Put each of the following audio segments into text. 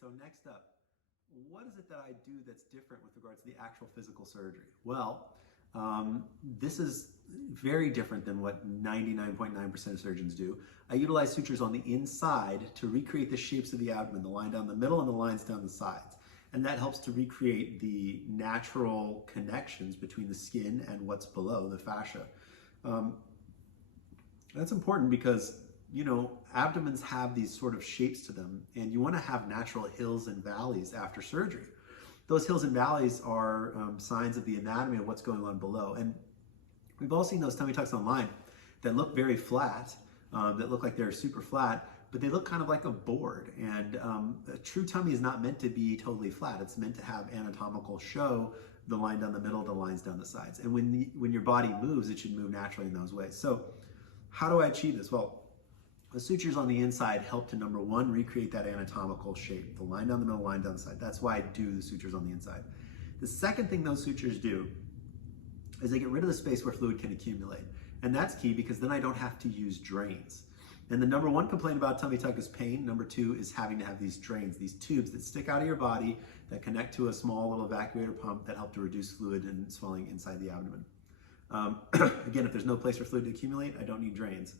So next up, what is it that I do that's different with regards to the actual physical surgery? Well, this is very different than what 99.9% of surgeons do. I utilize sutures on the inside to recreate the shapes of the abdomen, the line down the middle and the lines down the sides. And that helps to recreate the natural connections between the skin and what's below, the fascia. That's important because, you know, abdomens have these sort of shapes to them, and you want to have natural hills and valleys after surgery. Those hills and valleys are signs of the anatomy of what's going on below. And we've all seen those tummy tucks online that look very flat, that look like they're super flat, but they look kind of like a board. And a true tummy is not meant to be totally flat. It's meant to have anatomical show, the line down the middle, the lines down the sides. And when your body moves, it should move naturally in those ways. So how do I achieve this? Well, the sutures on the inside help to, number one, recreate that anatomical shape, the line down the middle, line down the side. That's why I do the sutures on the inside. The second thing those sutures do is they get rid of the space where fluid can accumulate. And that's key because then I don't have to use drains. And the number one complaint about tummy tuck is pain. Number two is having to have these drains, these tubes that stick out of your body that connect to a small little evacuator pump that help to reduce fluid and swelling inside the abdomen. Again, if there's no place for fluid to accumulate, I don't need drains.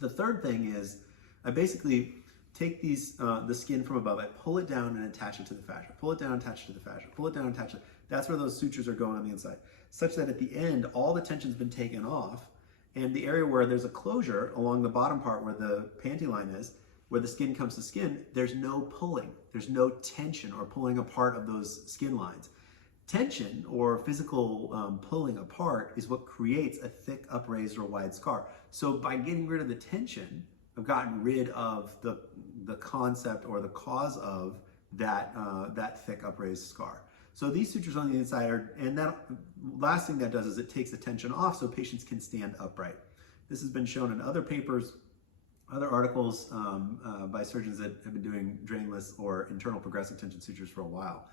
The third thing is I basically take the skin from above, I pull it down and attach it to the fascia. Pull it down, attach it to the fascia. Pull it down, attach it. That's where those sutures are going on the inside, such that at the end, all the tension's been taken off, and the area where there's a closure along the bottom part where the panty line is, where the skin comes to skin, there's no pulling. There's no tension or pulling apart of those skin lines. Tension or physical pulling apart is what creates a thick, upraised, or wide scar. So by getting rid of the tension, I've gotten rid of the concept or the cause of that thick, upraised scar. So these sutures on the inside are, and that last thing that does is it takes the tension off so patients can stand upright. This has been shown in other papers, other articles by surgeons that have been doing drainless or internal progressive tension sutures for a while.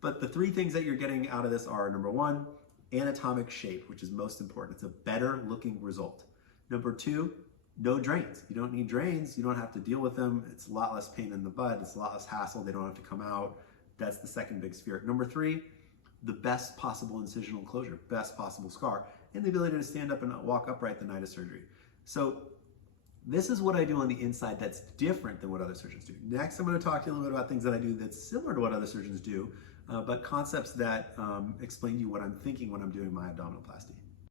But the three things that you're getting out of this are, number one, anatomic shape, which is most important. It's a better looking result. Number two, no drains. You don't need drains. You don't have to deal with them. It's a lot less pain in the butt. It's a lot less hassle. They don't have to come out. That's the second big sphere. Number three, the best possible incisional closure, best possible scar, and the ability to stand up and walk upright the night of surgery. So this is what I do on the inside that's different than what other surgeons do. Next, I'm going to talk to you a little bit about things that I do that's similar to what other surgeons do, but concepts that explain to you what I'm thinking when I'm doing my abdominoplasty.